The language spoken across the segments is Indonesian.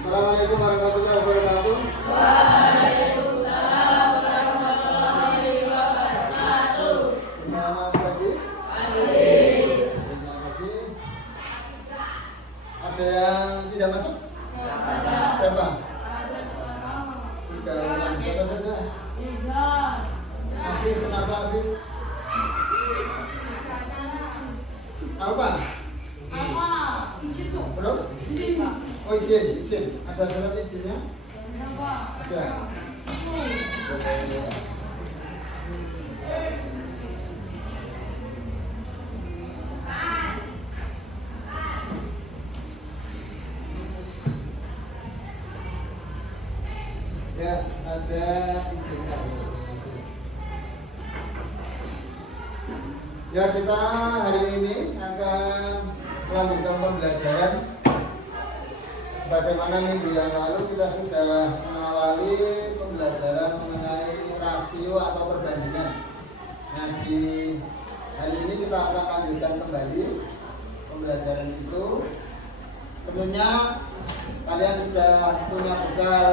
Assalamualaikum warahmatullahi wabarakatuh. Waalaikumsalam warahmatullahi wabarakatuh. Selamat pagi. Terima kasih. Ada yang tidak masuk? Siapa? Tiga orang. Siapa saja? Afif, kenapa Afif? Apa? Terus? Oh izin. Ada surat izinnya? Ada. Ya, ada izinnya. Ya, kita hari ini akan melanjutkan pembelajaran. Bagaimana minggu yang lalu kita sudah mengawali pembelajaran mengenai rasio atau perbandingan. Nah, di hari ini kita akan lanjutkan kembali pembelajaran itu. Tentunya kalian sudah punya bekal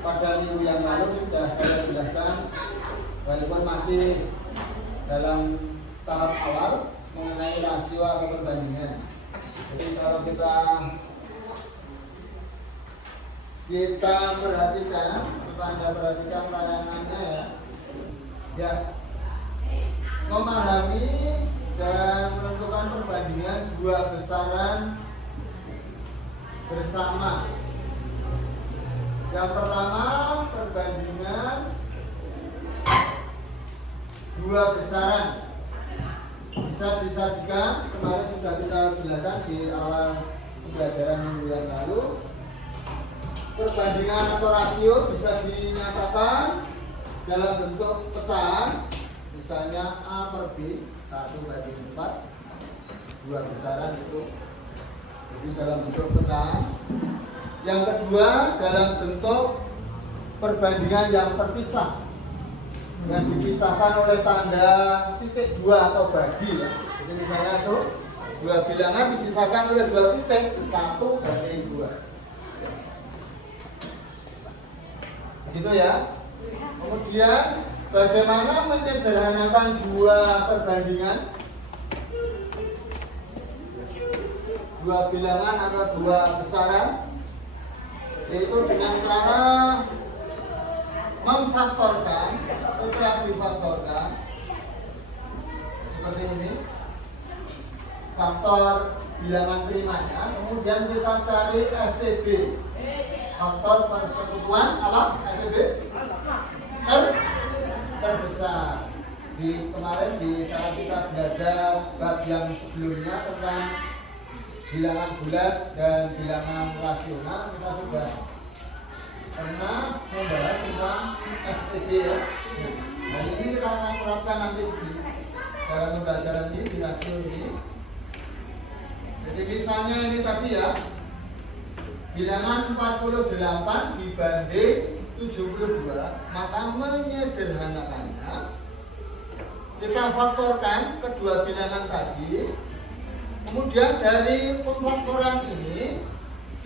pada minggu yang lalu sudah saya jelaskan, walaupun masih dalam tahap awal mengenai rasio atau perbandingan. Jadi kalau kita perhatikan, Anda perhatikan tayangannya ya, memahami dan menentukan perbandingan dua besaran bersama. Yang pertama, perbandingan dua besaran bisa disajikan, kemarin sudah kita jelaskan di awal pembelajaran minggu yang lalu. Perbandingan atau rasio bisa dinyatakan dalam bentuk pecahan, misalnya A per B 1/4, dua besaran itu jadi dalam bentuk pecahan. Yang kedua, dalam bentuk perbandingan yang terpisah, yang dipisahkan oleh tanda titik dua atau bagi ya. Jadi misalnya itu dua bilangan dipisahkan oleh dua titik, 1/2. Gitu ya. Kemudian bagaimana menyederhanakan dua perbandingan, dua bilangan atau dua besaran, yaitu dengan cara memfaktorkan. Setelah difaktorkan seperti ini, faktor bilangan primanya, kemudian kita cari FTB, faktor persekutuan apa? FTB terbesar. Kemarin di saat kita belajar bab yang sebelumnya tentang bilangan bulat dan bilangan rasional, kita sudah pernah membahas tentang FTB ya. Nah, ini kita akan terapkan nanti di dalam pembelajaran ini, di rasio ini. Jadi misalnya ini tadi ya, bilangan 48 dibanding 72, maka menyederhanakannya kita faktorkan kedua bilangan tadi. Kemudian dari pemfaktoran ini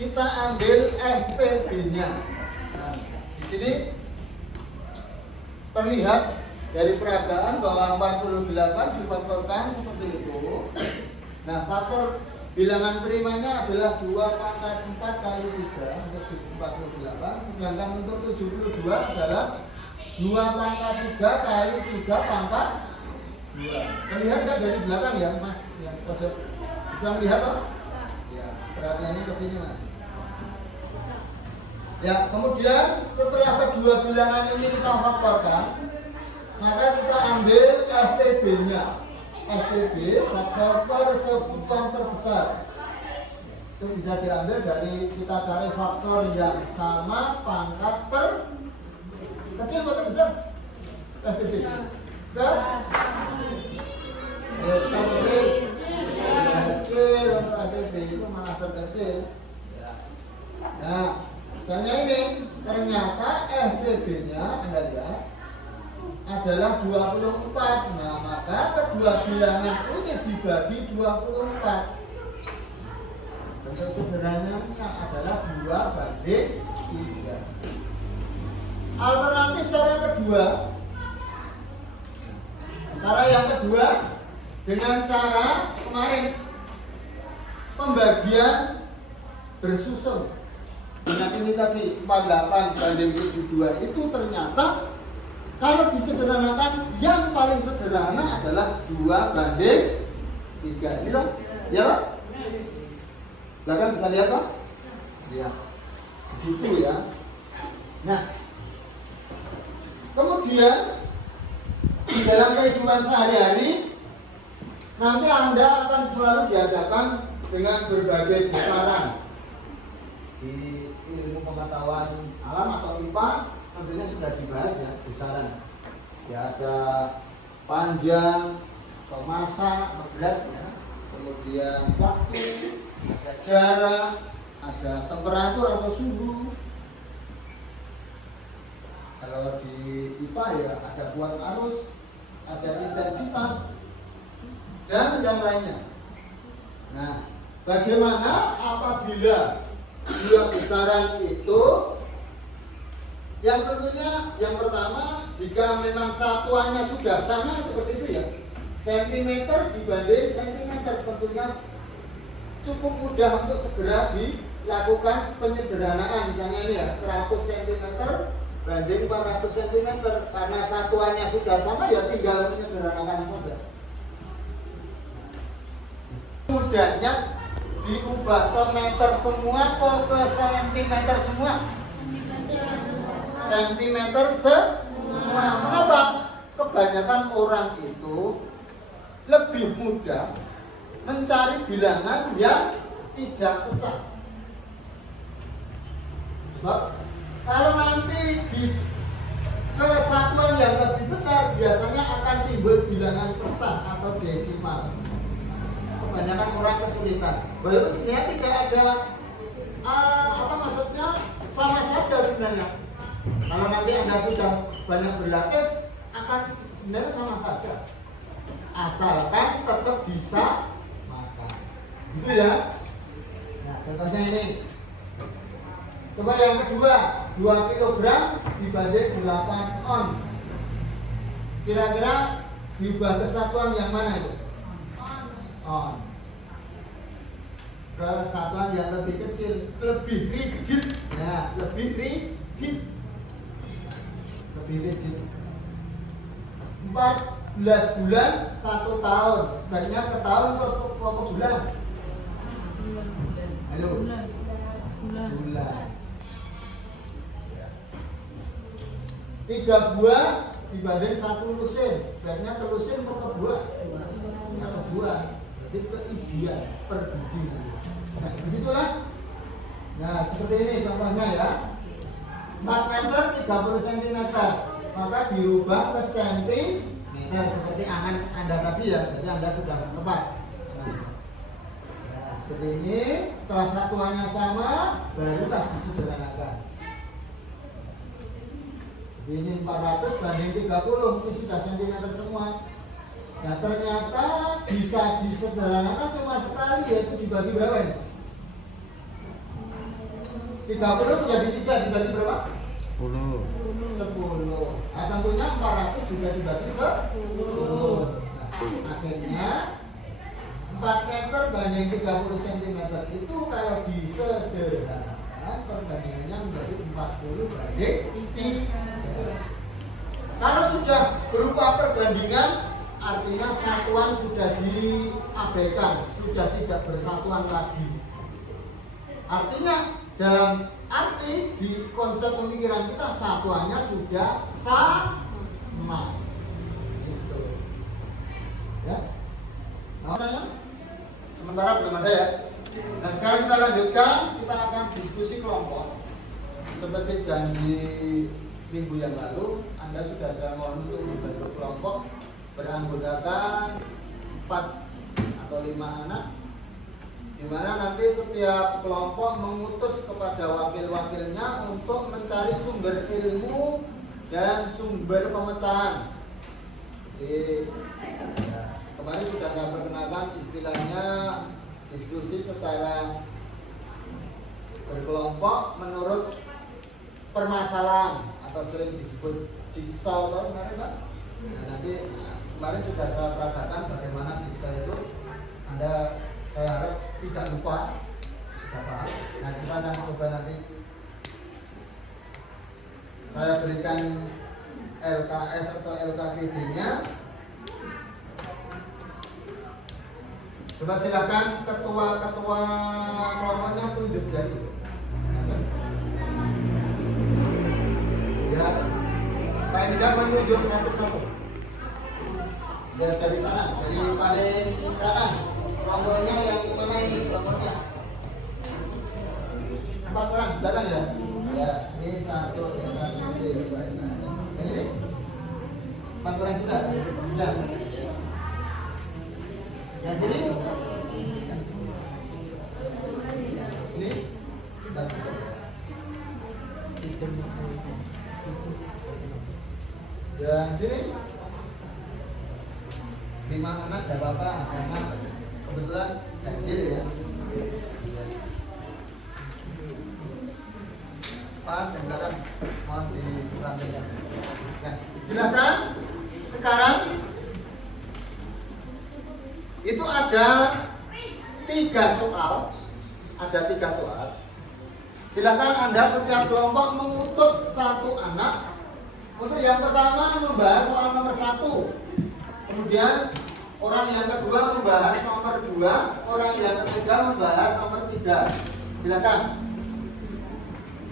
kita ambil FPB-nya. Nah, di sini terlihat dari peragaan bahwa 48 difaktorkan seperti itu. Nah, faktor bilangan primanya adalah 2/4 kali 3 untuk 48, sedangkan untuk 72 adalah 2/3 kali 3/2. Terlihat nggak dari belakang ya, Mas? Ya, bisa melihat toh? Ya, perhatiannya ke sini, Mas. Ya, kemudian setelah kedua bilangan ini kita faktorkan, maka kita ambil FPB-nya. FPB faktor persekutuan terbesar. Itu bisa diambil dari kita cari faktor yang sama pangkat kecil atau terbesar? FPB. Besar? Kecil untuk FPB itu malah terkecil. Ya. Nah, misalnya ini ternyata FPB-nya Anda lihat adalah 24. Nah, maka kedua bilangan ini dibagi 24. Bentuk sederhananya adalah 2:3. Alternatif cara kedua, cara yang kedua dengan cara kemarin pembagian bersusun dengan ini tadi 48:72 itu ternyata kalau disederhanakan yang paling sederhana adalah 2:3. Ini toh? Ya toh? Silakan bisa lihat toh? Ya. Begitu ya. Nah, kemudian di dalam kehidupan sehari-hari nanti Anda akan selalu dihadapkan dengan berbagai besaran. Di ilmu pengetahuan alam atau IPA tentunya sudah dibahas ya besaran. Ya ada panjang, atau massa, atau berat ya. Kemudian waktu, ada jarak, ada temperatur atau suhu. Kalau di IPA ya ada kuat arus, ada intensitas, dan yang lainnya. Nah, bagaimana apabila dua besaran itu yang tentunya yang pertama jika memang satuannya sudah sama seperti itu ya, sentimeter dibanding sentimeter, tentunya cukup mudah untuk segera dilakukan penyederhanaan. Misalnya ini ya 100 cm banding 400 cm, karena satuannya sudah sama ya tinggal menyederhanakan saja. Mudahnya diubah ke meter semua kok ke sentimeter semua? Sentimeter semua. Kenapa? Kebanyakan orang itu lebih mudah mencari bilangan yang tidak pecah. Sebab kalau nanti di kesatuan yang lebih besar biasanya akan timbul bilangan pecah atau desimal. Kebanyakan orang kesulitan. Walaupun sebenarnya tidak ada apa maksudnya, sama saja sebenarnya. Kalau nanti Anda sudah banyak berlatih akan sebenarnya sama saja. Asalkan tetap bisa makan. Gitu ya. Nah, contohnya ini. Coba yang kedua, 2 kg dibanding 8 ons. Kira-kira diubah kesatuan yang mana itu? On. Kesatuan yang lebih kecil, lebih rigid. Nah, lebih rigid. Lebih rigid. 14 bulan 1 tahun. Sebaiknya ke tahun atau ke bulan? Halo. Bulan. 3 buah dibanding 1 lusin. Sebaiknya ke lusin atau ke buah? Ya, ke buah. Jadi keijian per biji. Nah, begitulah. Nah, seperti ini contohnya ya. 4 meter 30 cm. Maka dirubah ke sentimeter seperti angan Anda tadi ya. Jadi Anda sudah tepat. Nah, seperti ini. Setelah satuannya sama, barulah disederhanakan. Ini 400 banding 30, ini sudah sentimeter semua. Nah, ternyata bisa disederhanakan cuma sekali, yaitu dibagi berapa ini? 30 menjadi 3 dibagi berapa? 10. Nah, tentunya 400 juga dibagi 10. Nah, akhirnya 4 meter banding 30 cm itu kalau disederhanakan perbandingannya menjadi 40 banding 3. Kalau sudah berupa perbandingan, artinya satuan sudah diabaikan, sudah tidak bersatuan lagi. Artinya dalam arti di konsep pemikiran kita satuannya sudah sama. Gitu. Ya. Nah, sementara belum ada ya. Nah, sekarang kita lanjutkan, kita akan diskusi kelompok. Seperti janji minggu yang lalu, Anda sudah saya mohon untuk membentuk kelompok beranggotakan 4 atau 5 anak, di mana nanti setiap kelompok mengutus kepada wakil-wakilnya untuk mencari sumber ilmu dan sumber pemecahan. Jadi, kemarin sudah saya perkenalkan istilahnya diskusi secara berkelompok menurut permasalahan atau sering disebut jigsaw atau kemarin kan? Nah, nanti kemarin sudah saya peragakan bagaimana jigsaw itu. Saya harap tidak lupa, tidak paham. Nah, kita akan coba nanti saya berikan LKS atau LKPD-nya. Coba silakan ketua-ketua kelompoknya tunjuk jari. Ya, paling tidak menunjuk satu-satu. Ya dari sana, dari paling kanan. Kelompoknya yang mana ini kelompoknya? 4 orang, belakang ya? Ya, ini satu yang ini. Ini 4 orang juga. Sudah. Yang sini? Ini? Yang sini? 5 anak tidak apa-apa karena kebetulan ganjil ya. Pak dan belakang mohon diperhatikan. Nah, silakan sekarang itu ada 3 soal. Ada 3 soal. Silakan Anda setiap kelompok mengutus 1 anak untuk yang pertama membahas soal nomor 1. Kemudian orang yang kedua membahas nomor 2, orang yang ketiga membahas nomor 3. Silakan.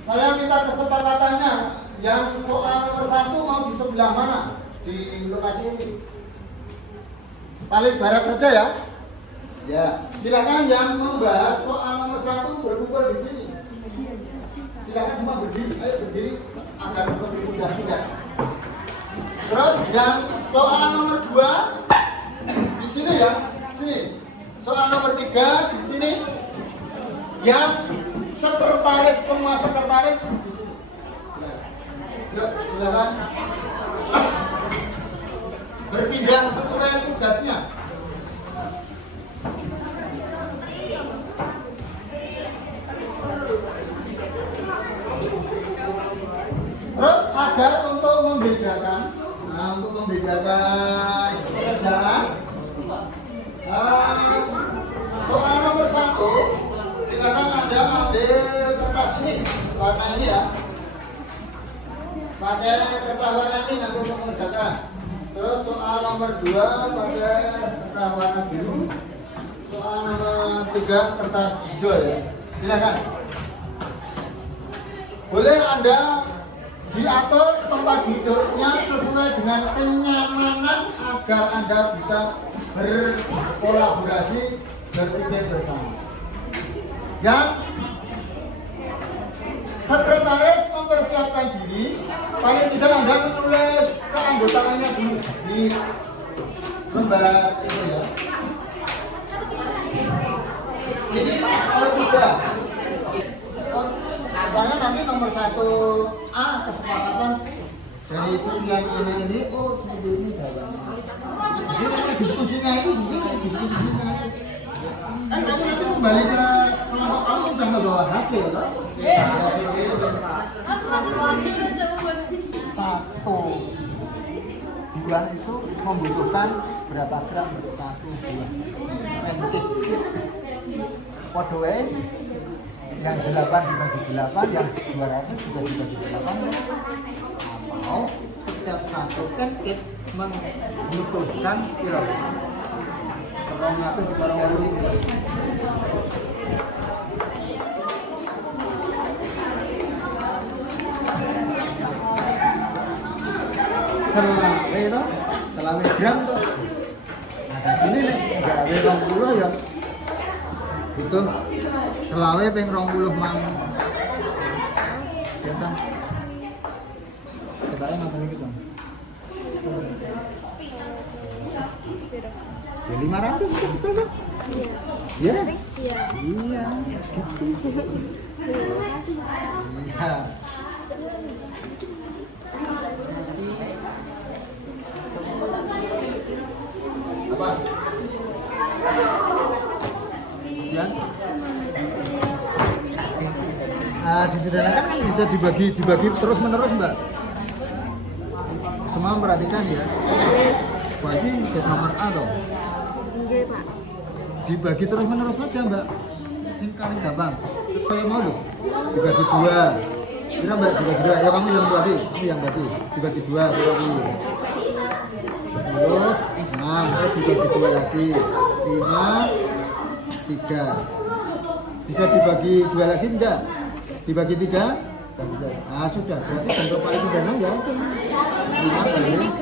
Saya minta kesepakatannya yang soal nomor 1 mau di sebelah mana di lokasi ini? Paling barat saja ya. Ya, silakan yang membahas soal nomor 1 berkumpul di sini. Silakan semua berdiri. Ayo berdiri agar lebih mudah sudah. Terus yang soal nomor 2 di sini ya, sini. Soal nomor 3 di sini. Yang sekretaris, semua sekretaris di sini. Yuk, silakan berpindah sesuai tugasnya. Terus ada untuk membedakan, pekerjaan. Soal nomor 1, silakan Anda ambil kertas ini, warna ini ya. Pakai kertas warna ini nanti untuk mengerjakan. Terus soal nomor 2 pakai kertas warna biru. Soal nomor 3 kertas hijau ya. Silakan. Boleh Anda diatur tempat duduknya sesuai dengan kenyamanan agar Anda bisa berkolaborasi, berpikir bersama. Yang sekretaris mempersiapkan diri, paling tidak Anda menulis keanggotaannya dulu di lembar itu ya. Ini nomor 3. Misalnya nanti nomor 1A kesepakatan dari sekian anak ini, oh seperti ini jawabannya. Jadi nanti diskusinya itu di sini, diskusinya itu. Kan kamu nanti kembali ke kelompok kamu sudah membawa hasil, kan? Ya, seperti itu. 1, 2 itu membutuhkan berapa gram untuk 1 buah mentik. Podoe yang 8 dibagi 8, yang 200 juga dibagi 8. Atau setiap 1 pancake membutuhkan kilo 200 per wali. Selawe itu, selawe gram tuh. Nah sini nih, selawe 20 ya. Itu selawe ping 20 mang. Ya kan. Kita ngoten iki to. Ya 500 betul kan? Iya. Iya. Iya. Apa? Ya. Disederhanakan kan bisa dibagi terus menerus mbak. Semua memperhatikan ya. Wah ini nomor A dong. Nggih, Pak. Dibagi terus menerus saja mbak. Sing paling gampang. Kayak mau loh. Dibagi 2. Kira mbak dibagi 2. Ya kamu yang bagi. Dibagi 2 berarti 10. Nah, terus dibagi 2 lagi. 5, 3. Bisa dibagi 2 lagi enggak? Dibagi 3? Enggak bisa. Nah sudah, berarti bentuk paling sederhana ya itu 5 kali 3.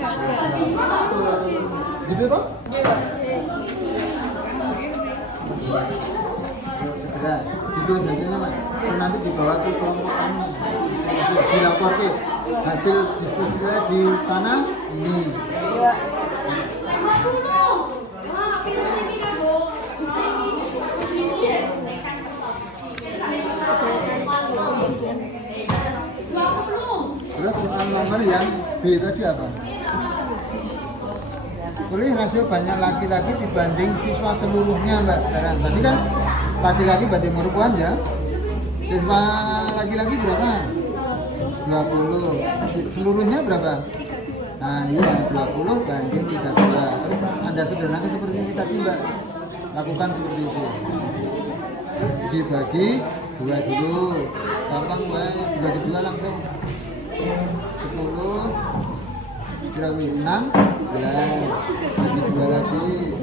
Gitu toh? Yuk segera, itu hasilnya Mas. Itu nanti dibawa ke kelompok kamu, dilapor ke hasil diskusi saya di sana ini. Terus soal nomor yang B tadi apa? Pilih rasio banyak laki-laki dibanding siswa seluruhnya mbak sekarang. Tadi kan laki-laki banding perempuan ya. Siswa laki-laki berapa? 20. Seluruhnya berapa? Nah iya 20 banding 32. Terus Anda sederhana seperti ini tadi mbak. Lakukan seperti itu. Dibagi 2 dulu. Gampang mbak, dibagi 2 langsung. 10 kira 6 belas bagi 2 lagi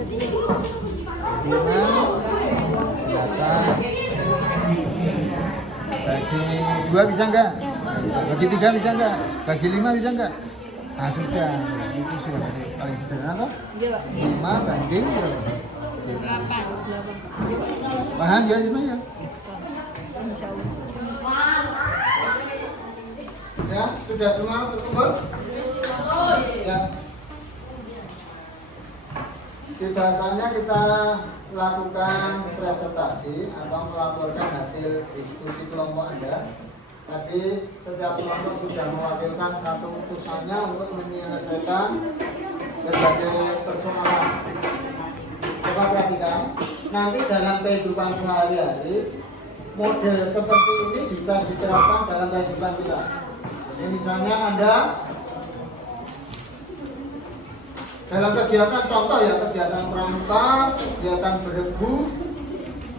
5 8 bagi 2 bisa enggak? Bagi 3 bisa enggak? Bagi 5 bisa enggak? Nah sudah, itu sudah paling sederhana toh? 5 banding berapa? 8 paham ya semuanya? Ya, sudah semua berkumpul? Ya. Di bahasanya kita lakukan presentasi atau melaporkan hasil diskusi kelompok Anda. Tadi setiap kelompok sudah mewakilkan satu utusannya untuk menyelesaikan berbagai persoalan. Coba perhatikan, nanti dalam kehidupan sehari-hari model seperti ini bisa diterapkan dalam kehidupan kita. Jadi misalnya Anda dalam kegiatan contoh ya, kegiatan pramuka, kegiatan beregu,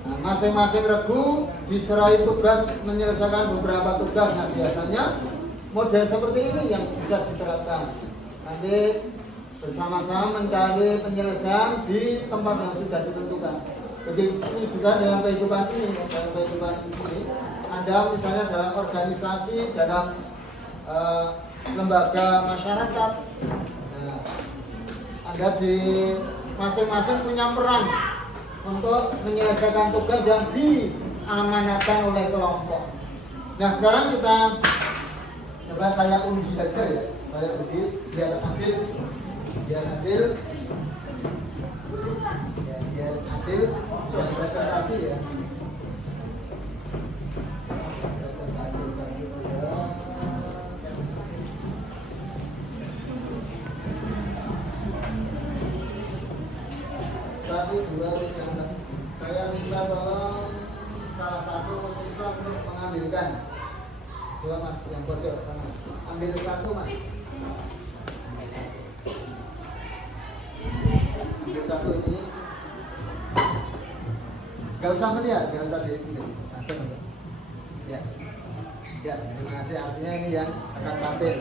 nah, masing-masing regu diserai tugas menyelesaikan beberapa tugas. Nah biasanya model seperti ini yang bisa diterapkan. Nanti bersama-sama mencari penyelesaian di tempat yang sudah ditentukan. Begitu juga dalam kehidupan ini, Anda misalnya dalam organisasi, dalam lembaga masyarakat, nah, Anda di masing-masing punya peran untuk menyelesaikan tugas yang diamanatkan oleh kelompok. Nah sekarang kita coba saya undi aja ya, saya undi biar adil, biar presentasi ya. Saya minta tolong salah satu siswa untuk mengambilkan. Coba mas yang pojok sana, ambil satu mas. Ambil satu ini. Gak usah melihat, gak usah dilihat. Langsung. Ya, ya terima kasih. Artinya ini yang akan tampil.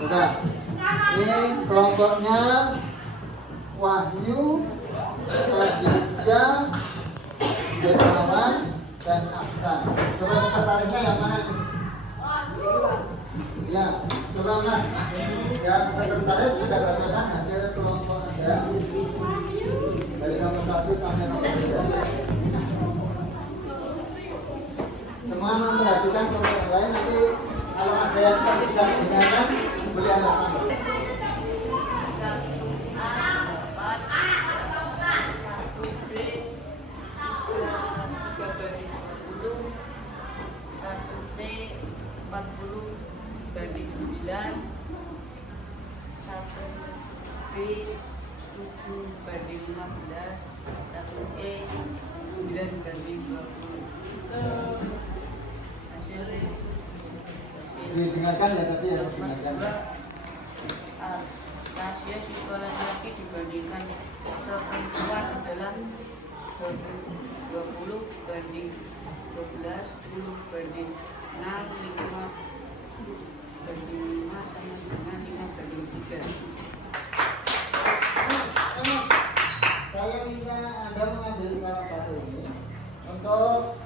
Coba, ini kelompoknya Wahyu, Aditya, Dermawan, dan Aksan. Coba sekretarisnya yang mana itu? Ya, coba mas. Yang sekretaris sudah bacakan hasil kelompok Anda dari nomor 1 sampai nomor 3. Semua memperhatikan kelompok yang lain. Nanti kalau ada yang tidak dengarkan, boleh Anda sampai. Banding 9, 1B 7 banding 15, 1E 9 banding 20. Itu hasilnya Dengarkan ya tadi ya, dengarkan. Rasio siswa laki-laki dibandingkan perempuan adalah 20 banding 12, 10 banding 6, 5 banding 5 sama dengan 5 banding 3. Saya minta Anda mengambil salah satu ini untuk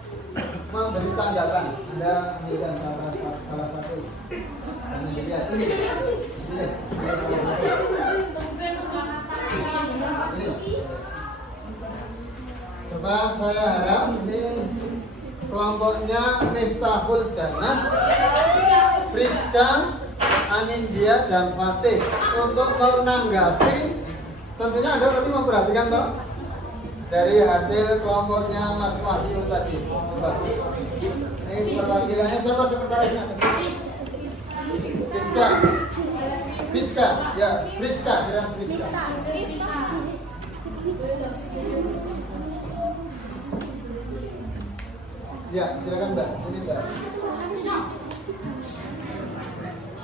memberi tanggapan. Anda ambilkan salah satu. Dan dilihat ini. Ini. Coba saya harap ini kelompoknya Miftahul Jannah, Priska, Anindya dan Fatih untuk menanggapi. Tentunya Anda tadi memperhatikan toh dari hasil kelompoknya Mas Wahyu tadi. Coba. Ini perwakilannya siapa sekretarisnya? Priska, ya Priska, sedang Priska. Ya, silakan Mbak, sini Mbak.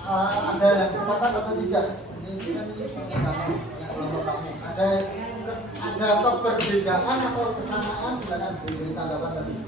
Ada yang sepakat atau tidak? Ini kan kamu, kelompok kamu. Ada perbedaan atau kesamaan? Silakan diberi tanggapan tadi.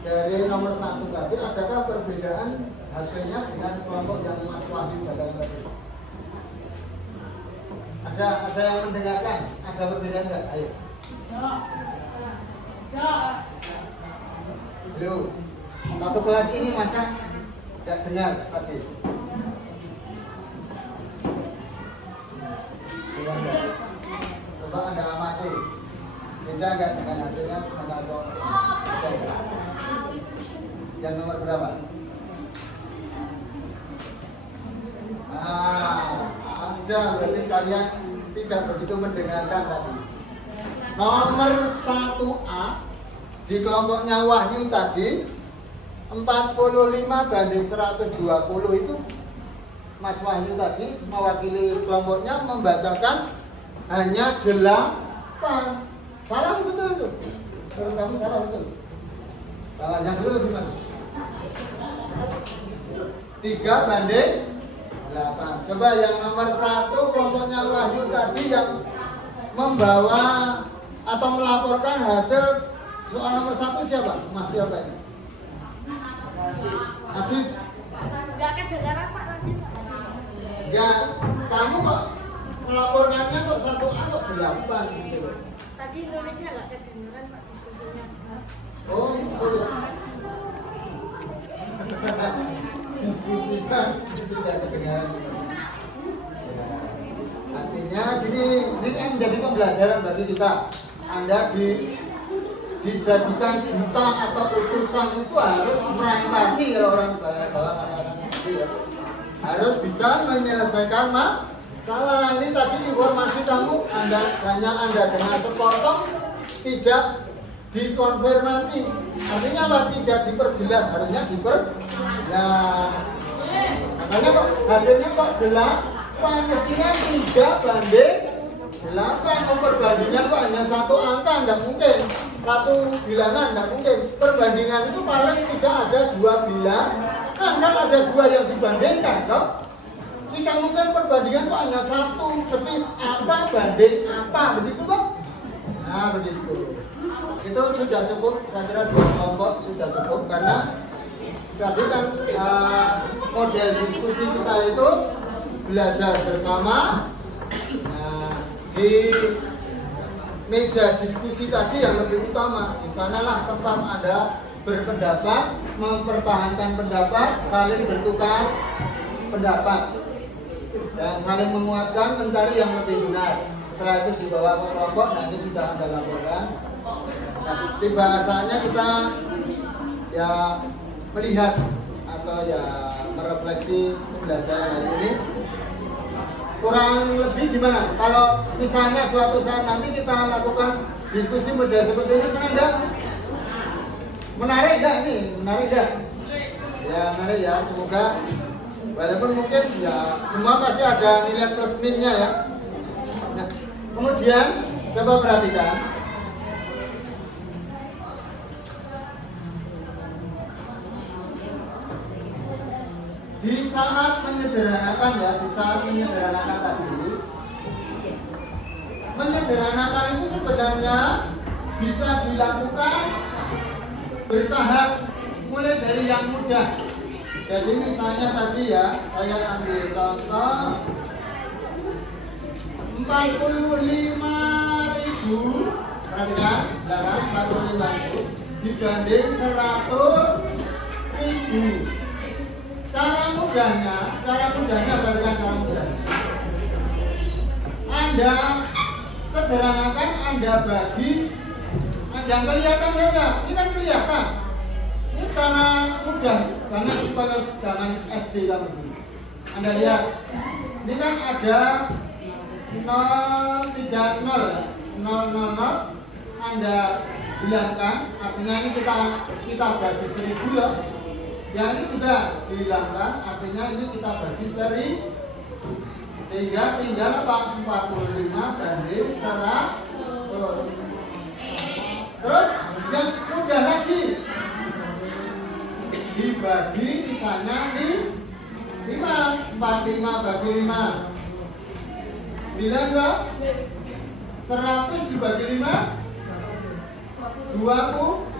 Dari nomor 1 tadi, adakah perbedaan hasilnya dengan kelompok yang Mas Wahyu katakan tadi? Ada yang mendengarkan? Ada perbedaan enggak? Ayo. Belum. Satu kelas ini masa tidak dengar tadi? Coba Anda amati. Beda enggak dengan hasilnya? Yang nomor berapa? Ada, berarti kalian tidak begitu mendengarkan tadi. Nomor 1A di kelompoknya Wahyu tadi 45 banding 120 itu Mas Wahyu tadi mewakili kelompoknya membacakan hanya 8. Salah betul itu. Menurut kamu salah betul. Salah yang betul gimana? 3 banding 8. Coba yang nomor 1 kelompoknya Wahyu tadi yang membawa atau melaporkan hasil soal nomor 1 siapa? Mas siapa ini? Adit. Enggak kedengaran Pak tadi. Enggak, kamu kok melaporkannya kok 1A kok 8 gitu loh. Tadi nulisnya enggak kedengaran Pak diskusinya. Oh, sorry. Diskusikan tidak kedengaran. Ya. Artinya gini, ini kan menjadi pembelajaran bagi kita. Anda dijadikan duta atau utusan itu harus merentasi kalau orang Jawa katakan ya. Harus bisa menyelesaikan masalah. Ini tadi informasi kamu Anda dengar sepotong, tidak dikonfirmasi. Artinya apa? Tidak diperjelas, harusnya diperjelas. Makanya kok hasilnya kok 8, mestinya 3 banding 8. Perbandingan kok hanya 1 angka, enggak mungkin. 1 bilangan enggak mungkin. Perbandingan itu paling tidak ada 2 bilangan. Kan ada 2 yang dibandingkan toh. Tidak mungkin perbandingan kok hanya 1. Seperti apa banding apa, begitu toh? Nah, begitu. Itu sudah cukup, saya kira 2 kelompok sudah cukup karena tadi kan model diskusi kita itu belajar bersama. Nah, di meja diskusi tadi yang lebih utama. Di sanalah tempat Anda berpendapat, mempertahankan pendapat, saling bertukar pendapat, dan saling menguatkan, mencari yang lebih benar. Setelah itu dibawa ke kelompok, nanti sudah Anda laporkan. Nah, di bahasanya kita ya melihat atau ya merefleksi pembelajaran hari ini. Kurang lebih gimana? Kalau misalnya suatu saat nanti kita lakukan diskusi model seperti ini, senang nggak? Menarik nggak ini? Menarik nggak? Ya menarik ya. Semoga walaupun mungkin ya semua pasti ada nilai plus minusnya ya. Nah, kemudian coba perhatikan. Di saat menyederhanakan ya, di saat menyederhanakan tadi, menyederhanakan itu sebenarnya bisa dilakukan bertahap, mulai dari yang mudah. Jadi misalnya tadi ya, saya ambil contoh 45.000, perhatikan, jangan 45.000 dibanding 100.000. Cara mudahnya perhatikan cara mudahnya. Anda sederhanakan, Anda bagi, yang kelihatan saja, ini kan kelihatan. Ini cara mudah, karena supaya zaman SD kamu dulu. Anda lihat, ini kan ada 0, 000, Anda hilangkan, artinya ini kita bagi 1000 ya. Yang ini juga dihilangkan, artinya ini kita bagi 1000, sehingga tinggal 45 banding 100. Terus yang mudah lagi, dibagi misalnya di 5, 45 bagi 5, bila enggak 100 dibagi 5, 20.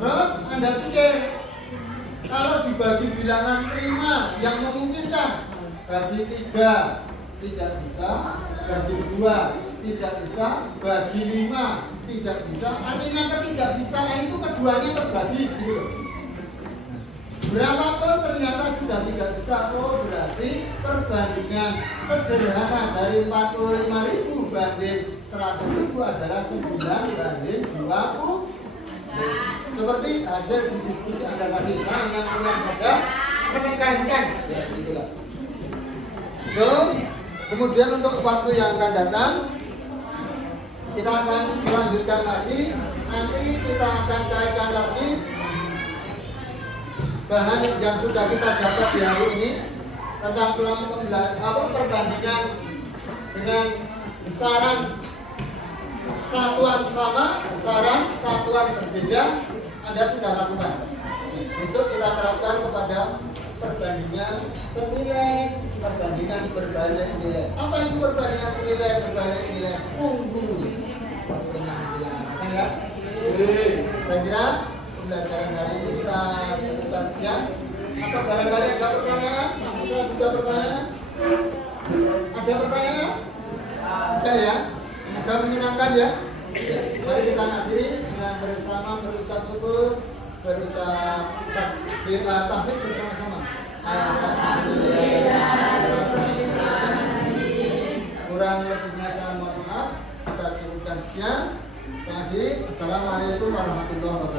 Terus Anda pikir, kalau dibagi bilangan prima yang memungkinkan, bagi 3 tidak bisa, bagi 2 tidak bisa, bagi 5 tidak bisa. Artinya ketidakbisaan itu keduanya terbagi gitu loh. Berapapun ternyata sudah tidak bisa, oh berarti perbandingan sederhana dari 45.000 banding 100.000 adalah 9 banding 20. Seperti hasil diskusi Anda tadi, saya yang ulang saja menekankan ya gitulah. Itu kemudian untuk waktu yang akan datang kita akan melanjutkan lagi, nanti kita akan kaitkan lagi bahan yang sudah kita dapat di hari ini tentang perbandingan dengan besaran satuan sama, besaran satuan berbeda. Anda sudah lakukan. Besok kita terapkan kepada perbandingan senilai, perbandingan berbalik nilai. Apa itu perbandingan senilai berbalik nilai? Tunggu. Ya? Saya kira pembelajaran hari ini kita cukupkan sekian. Atau barangkali ada pertanyaan? Masih saya bisa pertanyaan? Ada pertanyaan? Ada ya? Semoga menyenangkan ya. Mari kita akhiri dengan bersama berucap syukur, berucap tahmid bersama-sama. Alhamdulillah. Kurang lebihnya saya mohon maaf. Kita cukupkan sekian. Saya akhiri. Assalamualaikum warahmatullahi wabarakatuh.